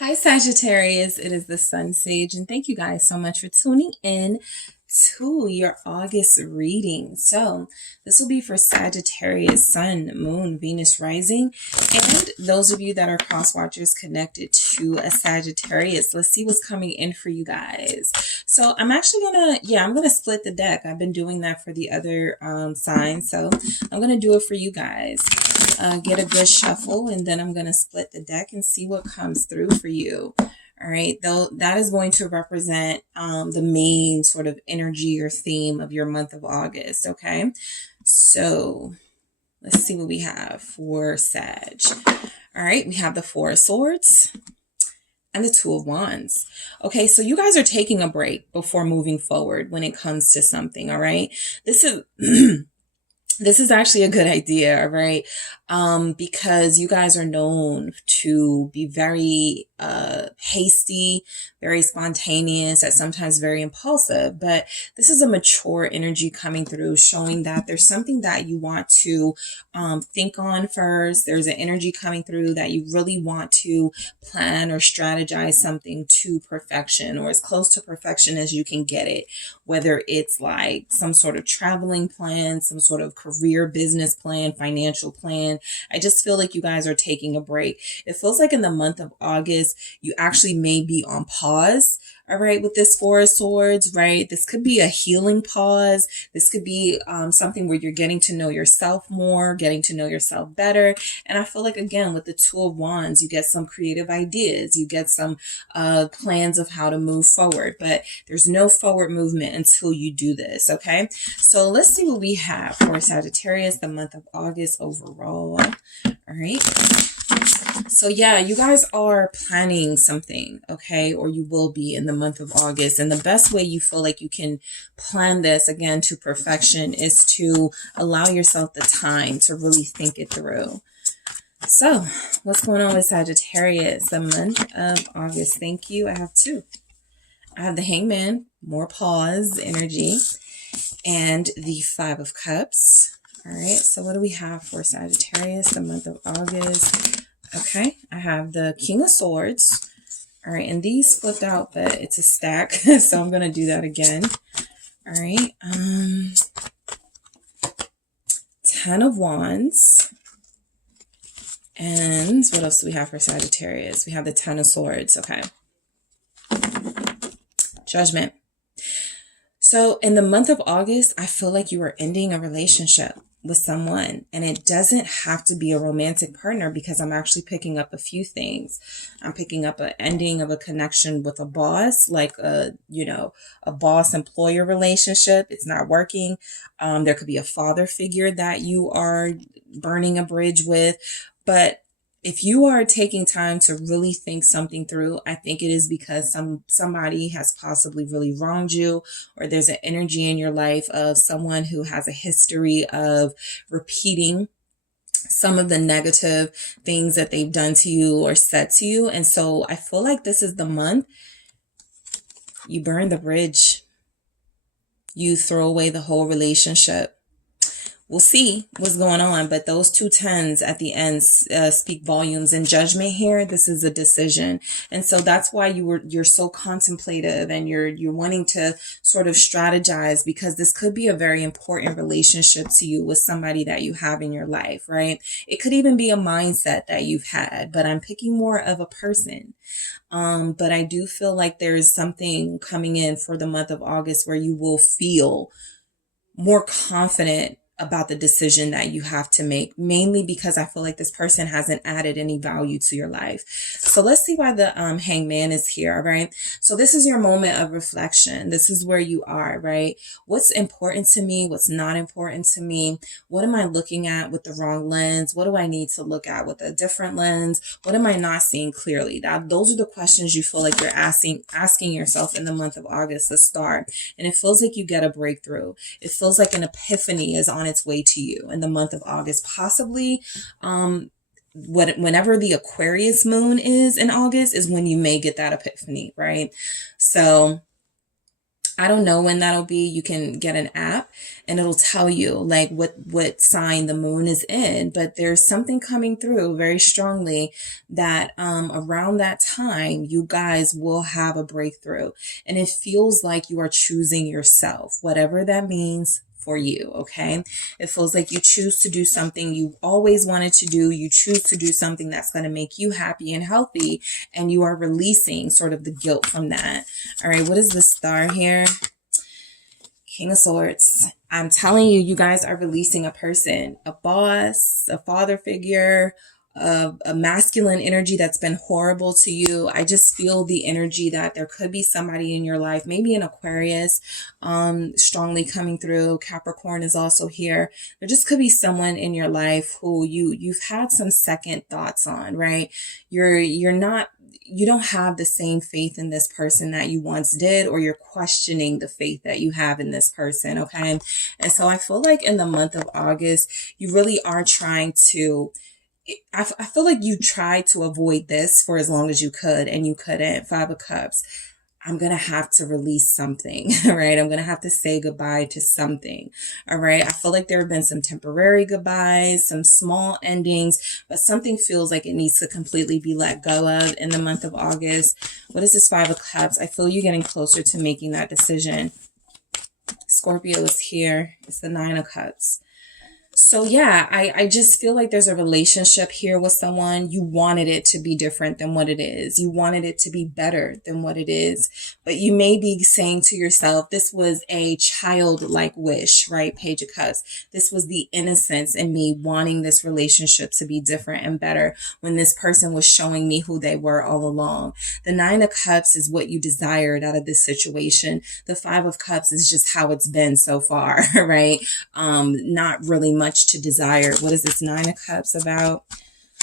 Hi, Sagittarius. It is the SunSage, and thank you guys so much for tuning in to your August reading. So, this will be for Sagittarius, Sun, Moon, Venus rising, and those of you that are cross watchers connected to a Sagittarius. Let's see what's coming in for you guys. So, I'm actually I'm gonna split the deck. I've been doing that for the other signs, so I'm gonna do it for you guys. Get a good shuffle, and then I'm going to split the deck and see what comes through for you. All right, though that is going to represent the main sort of energy or theme of your month of August. Okay, so let's see what we have for Sag. All right, we have the Four of Swords and the Two of Wands. Okay, so you guys are taking a break before moving forward when it comes to something. All right, this is this is actually a good idea, all right? Because you guys are known to be very hasty, very spontaneous, and sometimes very impulsive. But this is a mature energy coming through, showing that there's something that you want to think on first. There's an energy coming through that you really want to plan or strategize something to perfection, or as close to perfection as you can get it. Whether it's like some sort of traveling plan, some sort of career business plan, financial plan. I just feel like you guys are taking a break. It feels like in the month of August, you actually may be on pause. All right, with this Four of Swords, right? This could be a healing pause. This could be something where you're getting to know yourself more, getting to know yourself better. And I feel like, again, with the Two of Wands, you get some creative ideas. You get some plans of how to move forward. But there's no forward movement until you do this, okay? So let's see what we have for Sagittarius, the month of August overall. All right. So yeah, you guys are planning something, okay? Or you will be in the month of August. And the best way you feel like you can plan this, again, to perfection is to allow yourself the time to really think it through. So what's going on with Sagittarius, the month of August? Thank you. I have two. I have the Hangman, more pause energy, and the Five of Cups. All right, so what do we have for Sagittarius, the month of August? Okay, I have the King of Swords. All right, and these flipped out, but it's a stack, so I'm going to do that again. All right, Ten of Wands. And what else do we have for Sagittarius? We have the Ten of Swords. Okay. Judgment. So in the month of August, I feel like you are ending a relationship with someone, and it doesn't have to be a romantic partner, because I'm actually picking up a few things. I'm picking up an ending of a connection with a boss, like a boss employer relationship. It's not working. There could be a father figure that you are burning a bridge with, but if you are taking time to really think something through, I think it is because somebody has possibly really wronged you, or there's an energy in your life of someone who has a history of repeating some of the negative things that they've done to you or said to you. And so I feel like this is the month you burn the bridge. You throw away the whole relationship. We'll see what's going on, but those two tens at the end speak volumes. In Judgment here, this is a decision, and so that's why you're so contemplative, and you're wanting to sort of strategize, because this could be a very important relationship to you with somebody that you have in your life, right? It could even be a mindset that you've had, but I'm picking more of a person. But I do feel like there's something coming in for the month of August where you will feel more confident about the decision that you have to make, mainly because I feel like this person hasn't added any value to your life. So let's see why the Hangman is here, right? So this is your moment of reflection. This is where you are, right? What's important to me? What's not important to me? What am I looking at with the wrong lens? What do I need to look at with a different lens? What am I not seeing clearly? Those are the questions you feel like you're asking yourself in the month of August to start. And it feels like you get a breakthrough. It feels like an epiphany is on its way to you in the month of August, possibly whenever the Aquarius moon is in August is when you may get that epiphany, right? So I don't know when that'll be. You can get an app and it'll tell you like what sign the moon is in, but there's something coming through very strongly that around that time you guys will have a breakthrough, and it feels like you are choosing yourself, whatever that means for you. Okay, it feels like you choose to do something you always wanted to do. You choose to do something that's going to make you happy and healthy, and you are releasing sort of the guilt from that. All right, what is the star here? King of Swords. I'm telling you, you guys are releasing a person, a boss, a father figure, a masculine energy that's been horrible to you. I just feel the energy that there could be somebody in your life, maybe an Aquarius, strongly coming through. Capricorn is also here. There just could be someone in your life who you've had some second thoughts on, right? You don't have the same faith in this person that you once did, or you're questioning the faith that you have in this person. Okay. And so I feel like in the month of August, you really are trying to, I feel like you tried to avoid this for as long as you could, and you couldn't. Five of Cups. I'm going to have to release something, right? I'm going to have to say goodbye to something. All right. I feel like there have been some temporary goodbyes, some small endings, but something feels like it needs to completely be let go of in the month of August. What is this Five of Cups? I feel you getting closer to making that decision. Scorpio is here. It's the Nine of Cups. So yeah, I just feel like there's a relationship here with someone. You wanted it to be different than what it is. You wanted it to be better than what it is. But you may be saying to yourself, this was a childlike wish, right? Page of Cups. This was the innocence in me wanting this relationship to be different and better when this person was showing me who they were all along. The Nine of Cups is what you desired out of this situation. The Five of Cups is just how it's been so far, right? Not really much to desire. What is this Nine of Cups about?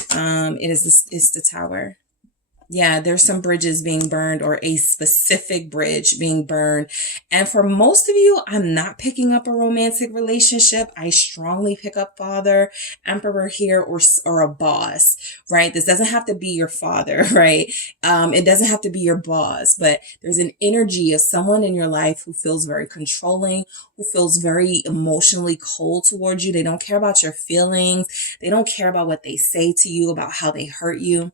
It's the Tower. Yeah, there's some bridges being burned, or a specific bridge being burned. And for most of you, I'm not picking up a romantic relationship. I strongly pick up Father, Emperor here, or a boss, right? This doesn't have to be your father, right? It doesn't have to be your boss, but there's an energy of someone in your life who feels very controlling, who feels very emotionally cold towards you. They don't care about your feelings. They don't care about what they say to you, about how they hurt you.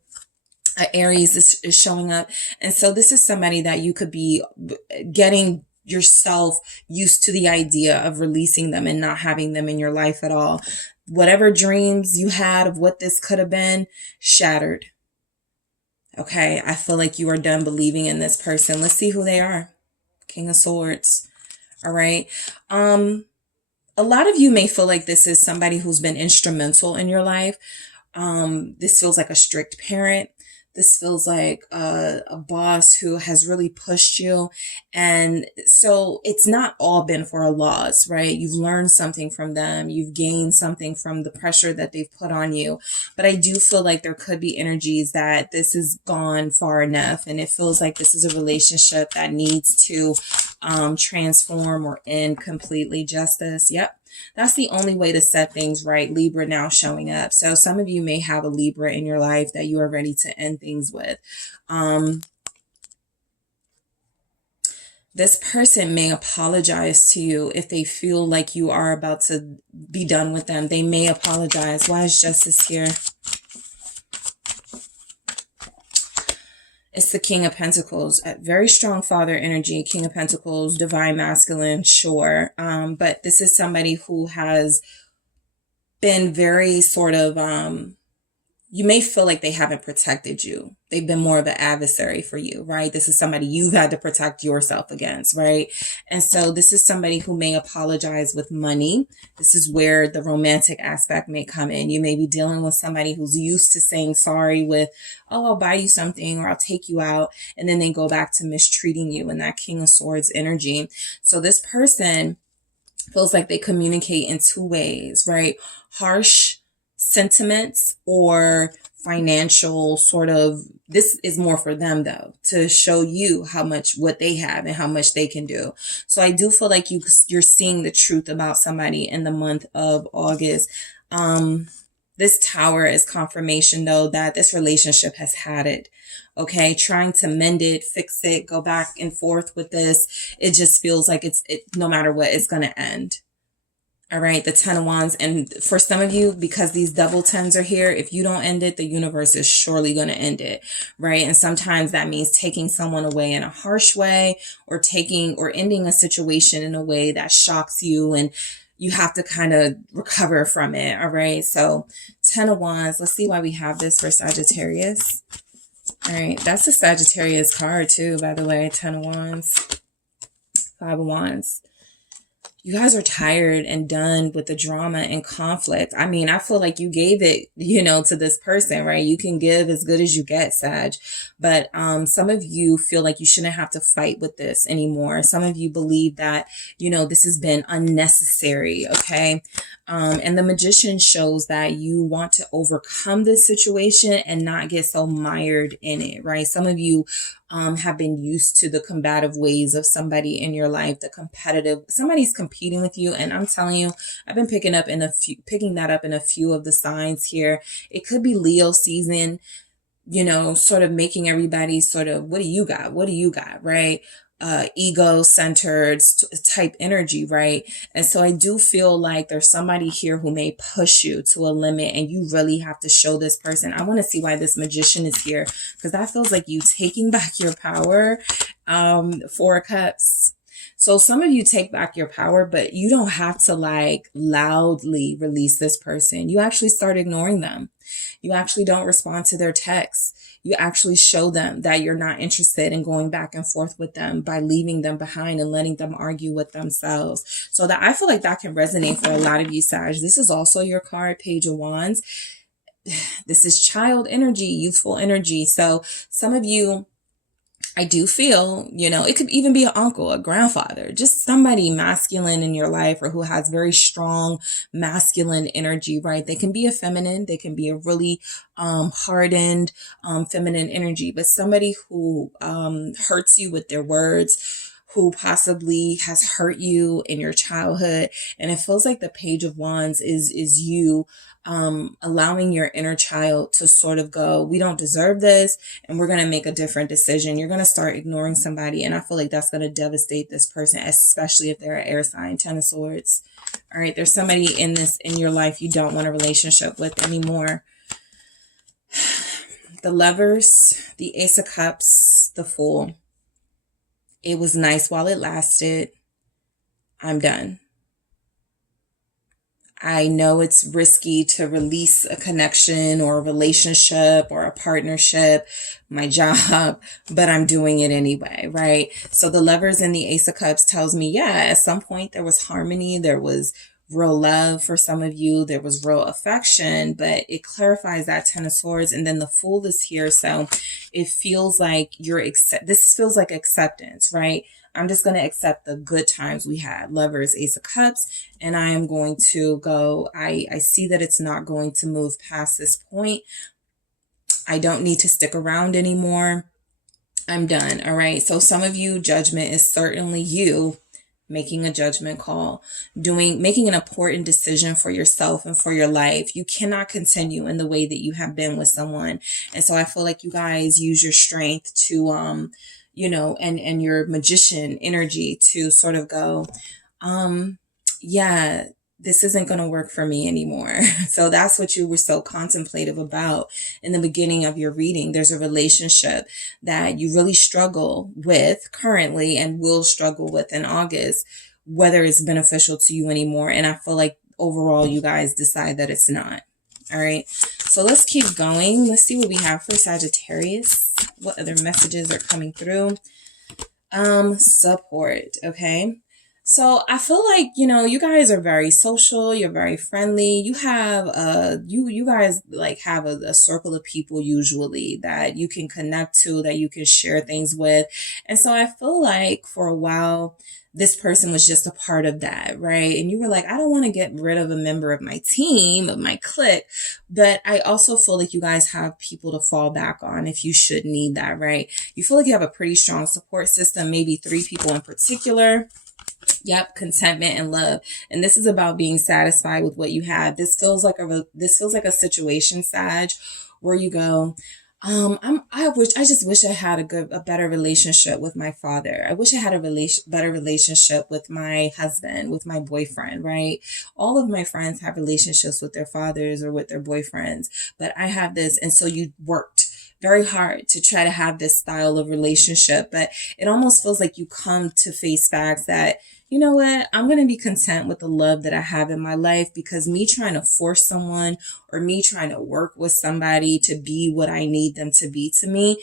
Aries is showing up. And so this is somebody that you could be getting yourself used to the idea of releasing them and not having them in your life at all. Whatever dreams you had of what this could have been, shattered. Okay, I feel like you are done believing in this person. Let's see who they are. King of Swords. All right. A lot of you may feel like this is somebody who's been instrumental in your life. This feels like a strict parent. This feels like a boss who has really pushed you. And so it's not all been for a loss, right? You've learned something from them. You've gained something from the pressure that they've put on you. But I do feel like there could be energies that this has gone far enough. And it feels like this is a relationship that needs to transform or end completely. Justice. Yep. That's the only way to set things right. Libra now showing up. So some of you may have a Libra in your life that you are ready to end things with. This person may apologize to you if they feel like you are about to be done with them. They may apologize. Why is Justice here? It's the King of Pentacles. Very strong father energy. King of Pentacles, divine masculine, sure. But this is somebody who has been very sort of, you may feel like they haven't protected you. They've been more of an adversary for you, right? This is somebody you've had to protect yourself against, right? And so this is somebody who may apologize with money. This is where the romantic aspect may come in. You may be dealing with somebody who's used to saying sorry with, oh, I'll buy you something, or I'll take you out. And then they go back to mistreating you in that King of Swords energy. So this person feels like they communicate in two ways, right? Harsh sentiments or financial sort of, this is more for them though, to show you how much, what they have and how much they can do. So I do feel like you're seeing the truth about somebody in the month of August. This Tower is confirmation, though, that this relationship has had it. Okay, trying to mend it, fix it, go back and forth with this. It just feels like no matter what, it's going to end. All right, the 10 of Wands. And for some of you, because these double 10s are here, if you don't end it, the universe is surely going to end it, right? And sometimes that means taking someone away in a harsh way, or ending a situation in a way that shocks you, and you have to kind of recover from it. All right, so 10 of Wands. Let's see why we have this for Sagittarius. All right, that's a Sagittarius card too, by the way. 10 of Wands, 5 of Wands. You guys are tired and done with the drama and conflict. I mean, I feel like you gave it, to this person, right? You can give as good as you get, Sag. But some of you feel like you shouldn't have to fight with this anymore. Some of you believe that, this has been unnecessary, okay? And the Magician shows that you want to overcome this situation and not get so mired in it, right? Some of you have been used to the combative ways of somebody in your life, somebody's competing with you. And I'm telling you, I've been picking that up in a few of the signs here. It could be Leo season, sort of making everybody sort of, what do you got? What do you got? Right? Ego-centered type energy, right? And so I do feel like there's somebody here who may push you to a limit, and you really have to show this person. I want to see why this Magician is here, because that feels like you taking back your power. 4 of Cups. So some of you take back your power, but you don't have to loudly release this person. You actually start ignoring them. You actually don't respond to their texts. You actually show them that you're not interested in going back and forth with them by leaving them behind and letting them argue with themselves. So that I feel like that can resonate for a lot of you, Sag. This is also your card, Page of Wands. This is child energy, youthful energy. So some of you, I do feel, it could even be an uncle, a grandfather, just somebody masculine in your life, or who has very strong masculine energy, right? They can be a feminine. They can be a really hardened feminine energy, but somebody who hurts you with their words, who possibly has hurt you in your childhood. And it feels like the Page of Wands is you allowing your inner child to sort of go, we don't deserve this, and we're going to make a different decision. You're going to start ignoring somebody, and I feel like that's going to devastate this person, especially if they're an air sign. 10 of Swords. All right, there's somebody in your life you don't want a relationship with anymore. The Lovers, the Ace of Cups, the Fool. It was nice while it lasted. I'm done. I know it's risky to release a connection or a relationship or a partnership, my job, but I'm doing it anyway, right? So the Lovers and the Ace of Cups tells me, yeah, at some point there was harmony, there was real love for some of you, there was real affection, but it clarifies that 10 of Swords. And then the Fool is here. So it feels like this feels like acceptance, right? I'm just going to accept the good times we had. Lovers, Ace of Cups. And I am going to go, I see that it's not going to move past this point. I don't need to stick around anymore. I'm done. All right. So some of you, Judgment is certainly you making a judgment call, making an important decision for yourself and for your life. You cannot continue in the way that you have been with someone. And so I feel like you guys use your strength to, and your Magician energy to sort of go, yeah, this isn't going to work for me anymore. So that's what you were so contemplative about in the beginning of your reading. There's a relationship that you really struggle with currently and will struggle with in August, whether it's beneficial to you anymore. And I feel like overall you guys decide that it's not. All right. So let's keep going. Let's see what we have for Sagittarius. What other messages are coming through? Support. Okay. So I feel like, you guys are very social. You're very friendly. You have, you guys have a circle of people usually that you can connect to, that you can share things with. And so I feel like for a while, this person was just a part of that, right? And you were like, I don't want to get rid of a member of my team, of my clique. But I also feel like you guys have people to fall back on if you should need that, right? You feel like you have a pretty strong support system, maybe 3 people in particular. Yep, contentment and love. And this is about being satisfied with what you have. This feels like a situation, Sag, where you go, I just wish I had a better relationship with my father. I wish I had a better relationship with my husband, with my boyfriend, right? All of my friends have relationships with their fathers or with their boyfriends, but I have this. And so you worked very hard to try to have this style of relationship, but it almost feels like you come to face facts that, you know what, I'm going to be content with the love that I have in my life, because me trying to force someone or me trying to work with somebody to be what I need them to be to me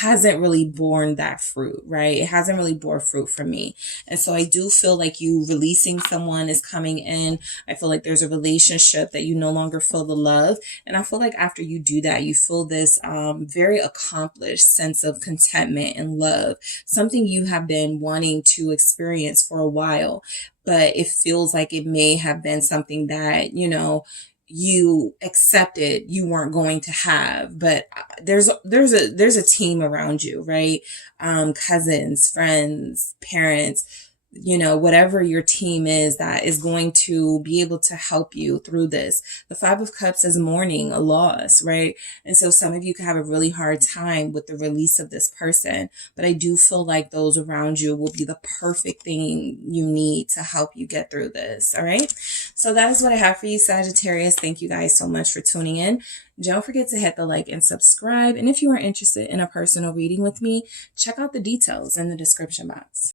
hasn't really borne that fruit, right? It hasn't really bore fruit for me. And so I do feel like you releasing someone is coming in. I feel like there's a relationship that you no longer feel the love. And I feel like after you do that, you feel this very accomplished sense of contentment and love, something you have been wanting to experience for a while, but it feels like it may have been something that, you accepted you weren't going to have, but there's a team around you, right? Cousins, friends, parents, whatever your team is that is going to be able to help you through this. The Five of Cups is mourning a loss, right? And so some of you could have a really hard time with the release of this person, but I do feel like those around you will be the perfect thing you need to help you get through this. All right. So that is what I have for you, Sagittarius. Thank you guys so much for tuning in. Don't forget to hit the like and subscribe. And if you are interested in a personal reading with me, check out the details in the description box.